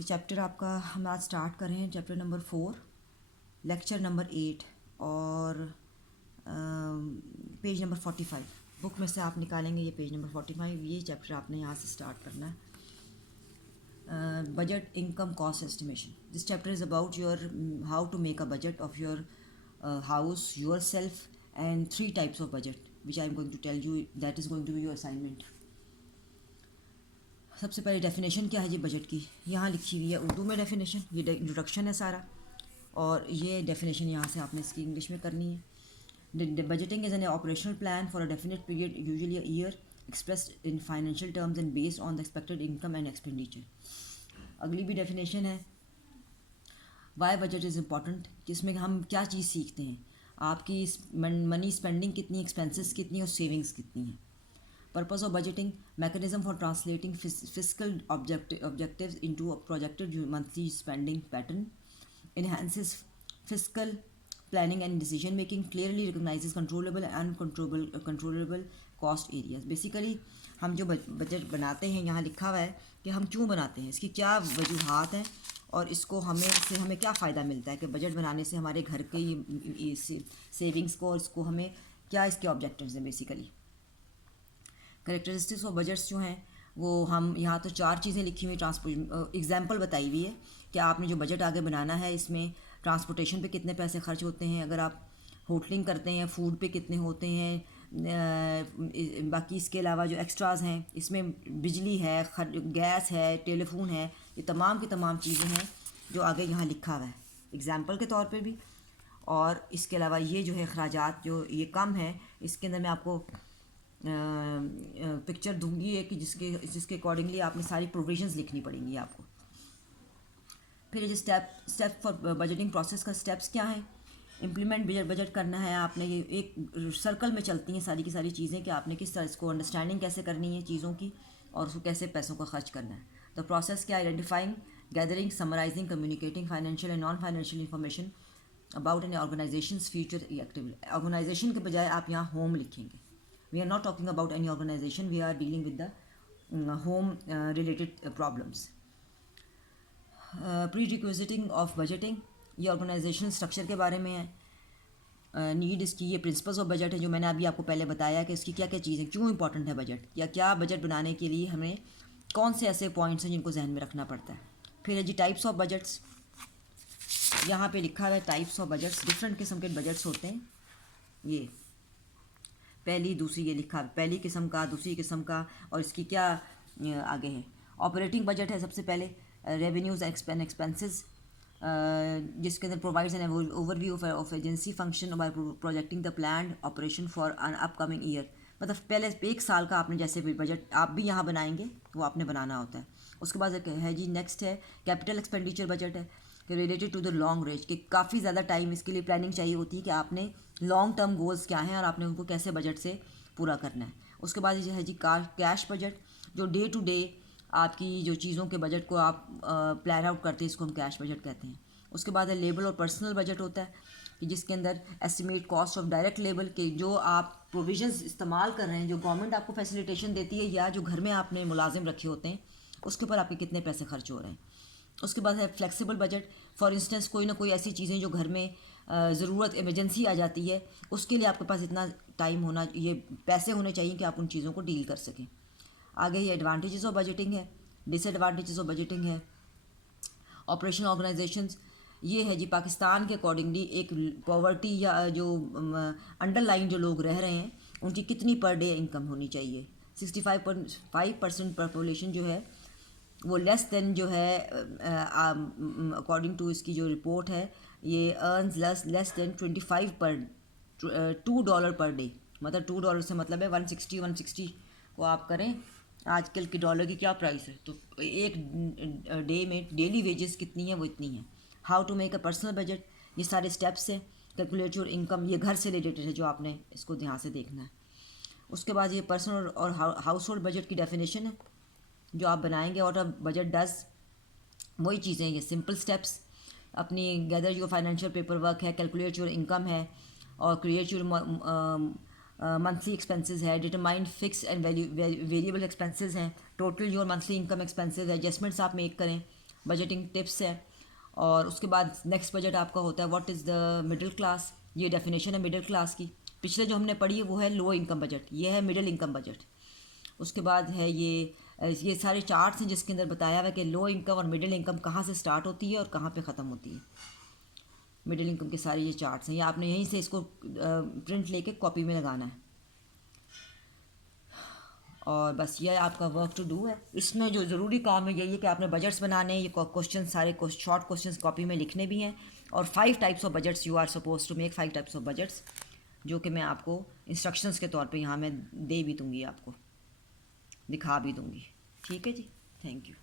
ये चैप्टर आपका हम आज स्टार्ट कर रहे हैं, चैप्टर नंबर 4, लेक्चर नंबर 8 और पेज नंबर 45। बुक में से आप निकालेंगे ये पेज नंबर 45, ये चैप्टर आपने यहाँ से स्टार्ट करना है। Budget income cost estimation. This chapter is about your how to make a budget of your house, your self, and 3 types of budget which I am going to tell you, that is going to be your assignment. सबसे पहले definition क्या है जी budget की, यहाँ लिखी हुई है उर्दू में डेफिनेशन, ये इंट्रोडक्शन है सारा, और ये डेफिनेशन यहाँ से आपने इसकी इंग्लिश में करनी है। Budgeting is an operational plan for a definite period, usually a year, expressed in financial terms and based on the expected income and expenditure. अगली भी डेफिनेशन है वाई बजट इज़ इम्पॉर्टेंट, जिसमें हम क्या चीज़ सीखते हैं, आपकी मनी स्पेंडिंग कितनी, एक्सपेंसेस कितनी और सेविंग्स कितनी है। Purpose of budgeting: mechanism for translating fiscal objectives into a projected monthly spending pattern, enhances fiscal planning and decision making, clearly recognizes controllable and controllable cost areas. Basically हम जो budget बनाते हैं, यहाँ लिखा हुआ है कि हम क्यों बनाते हैं, इसकी क्या वजूहात हैं और हमें क्या फ़ायदा मिलता है कि बजट बनाने से हमारे घर के सेविंग्स को और इसको हमें क्या इसके ऑब्जेक्टिव्स हैं। बेसिकली करेक्टरिस्टिक्स ऑफ बजट्स जो हैं वो हम यहाँ तो 4 चीज़ें लिखी हुई, एग्जाम्पल बताई हुई है कि आपने जो बजट आगे बनाना है इसमें ट्रांसपोर्टेशन पे कितने पैसे खर्च होते हैं, अगर आप होटलिंग करते हैं फूड पे कितने होते हैं, बाकी इसके अलावा जो एक्स्ट्राज हैं इसमें बिजली है, गैस है, टेलीफोन है, ये तमाम की तमाम चीज़ें हैं जो आगे यहाँ लिखा हुआ है एग्ज़ाम्पल के तौर पे भी। और इसके अलावा ये जो है अखराजात जो ये कम है, इसके अंदर मैं आपको पिक्चर दूंगी है कि जिसके अकॉर्डिंगली आपने सारी प्रोविजंस लिखनी पड़ेंगी आपको। फिर ये स्टेप फॉर बजटिंग प्रोसेस का स्टेप्स क्या हैं, इम्प्लीमेंट बजट करना है आपने, ये एक सर्कल में चलती हैं सारी की सारी चीज़ें कि आपने किस तरह इसको अंडरस्टैंडिंग कैसे करनी है चीज़ों की और उसको कैसे पैसों का खर्च करना है। तो प्रोसेस क्या, identifying, gathering, summarising, communicating financial and non financial information about an organisation future activity. Organisation के बजाय आप यहाँ होम लिखेंगे। We are not talking about any organization, we are dealing with the home related problems. Prerequisiting of budgeting, ये organisational structure के बारे में है। नीड इसकी, ये प्रिंसिपल्स ऑफ बजट है जो मैंने अभी आपको पहले बताया कि इसकी क्या क्या चीज़ें, क्यों इंपॉर्टेंट है बजट, या क्या बजट बनाने के लिए हमें कौन से ऐसे पॉइंट्स हैं जिनको जहन में रखना पड़ता है। फिर है जी टाइप्स ऑफ बजट्स, यहाँ पे लिखा हुआ है टाइप्स ऑफ बजट्स, डिफरेंट किस्म के बजट्स होते हैं। ये पहली दूसरी ये लिखा, पहली किस्म का, दूसरी किस्म का, और इसकी क्या आगे है। ऑपरेटिंग बजट है सबसे पहले, रेवेन्यूज़ एंड एक्सपेंसेस, जिसके अंदर provides an overview of agency function by projecting the plan operation for an upcoming year. मतलब पहले 1 साल का आपने जैसे भी बजट आप भी यहाँ बनाएंगे वो आपने बनाना होता है। उसके बाद है जी नेक्स्ट है कैपिटल एक्सपेंडिचर बजट है कि related to the long range, कि काफ़ी ज़्यादा टाइम इसके लिए प्लानिंग चाहिए होती है कि आपने लॉन्ग टर्म गोल्स क्या हैं और आपने उनको कैसे बजट से पूरा करना है। उसके बाद ये है जी कैश बजट, जो डे टू डे आपकी जो चीज़ों के बजट को आप प्लान आउट करते हैं, इसको हम कैश बजट कहते हैं। उसके बाद है लेबर और पर्सनल बजट होता है कि जिसके अंदर estimate cost of direct labour, के जो आप प्रोविजंस इस्तेमाल कर रहे हैं, जो गवर्नमेंट आपको फैसिलिटेशन देती है या जो घर में आपने मुलाजिम रखे होते हैं उसके ऊपर आपके कितने पैसे खर्च हो रहे हैं। उसके बाद है फ्लेक्सिबल बजट, फॉर इंस्टेंस कोई ना कोई ऐसी चीज़ें जो घर में ज़रूरत इमरजेंसी आ जाती है, उसके लिए आपके पास इतना टाइम होना, ये पैसे होने चाहिए कि आप उन चीज़ों को डील कर सकें। आगे ये एडवांटेजेस ऑफ बजटिंग है, डिसएडवांटेजेस ऑफ बजटिंग है। ऑपरेशनल ऑर्गेनाइजेशंस, ये है जी पाकिस्तान के अकॉर्डिंगली एक पॉवर्टी या जो अंडरलाइन जो लोग रह रहे हैं उनकी कितनी पर डे इनकम होनी चाहिए। 65.5% पॉपुलेशन जो है वो लेस देन जो है अकॉर्डिंग टू इसकी जो रिपोर्ट है, ये earns less than $2 per day. मतलब $2 से मतलब है 160 को आप करें आजकल के डॉलर की क्या प्राइस है, तो एक डे में डेली वेजेस कितनी है वो इतनी है। How to make a personal budget, ये सारे स्टेप्स हैं। कैलकुलेट योर इनकम, ये घर से रिलेटेड है जो आपने इसको ध्यान से देखना है। उसके बाद ये पर्सनल और हाउस होल्ड बजट की डेफिनेशन है जो आप बनाएंगे। और बजट डज, वही चीज़ें, ये सिंपल स्टेप्स अपनी gather your financial paper work है, कैलकुलेट योर इनकम है और क्रिएट योर मंथली एक्सपेंसेस है, determine fix and variable expenses हैं, total your monthly income expenses है, एडजस्टमेंट्स आप मेक करें, बजटिंग टिप्स है। और उसके बाद नेक्स्ट बजट आपका होता है what is the middle class, ये डेफिनेशन है मिडिल क्लास की। पिछले जो हमने पढ़ी है वो है लो इनकम बजट, ये है मिडिल इनकम बजट। उसके बाद है ये सारे चार्ट्स हैं जिसके अंदर बताया हुआ है कि लो इनकम और मिडिल इनकम कहाँ से स्टार्ट होती है और कहाँ पे ख़त्म होती है। मिडिल इनकम के सारे ये चार्ट्स हैं, ये आपने यहीं से इसको प्रिंट लेके कॉपी में लगाना है। और बस ये आपका वर्क टू डू है। इसमें जो ज़रूरी काम है यही है कि आपने बजट्स बनाने हैं, ये क्वेश्चन सारे शॉर्ट क्वेश्चंस कॉपी में लिखने भी हैं। और 5 types of budgets you are suppose to make, 5 types of budgets, जो कि मैं आपको इंस्ट्रक्शंस के तौर पे यहाँ मैं दे भी दूँगी, आपको दिखा भी दूँगी। ठीक है जी, थैंक यू।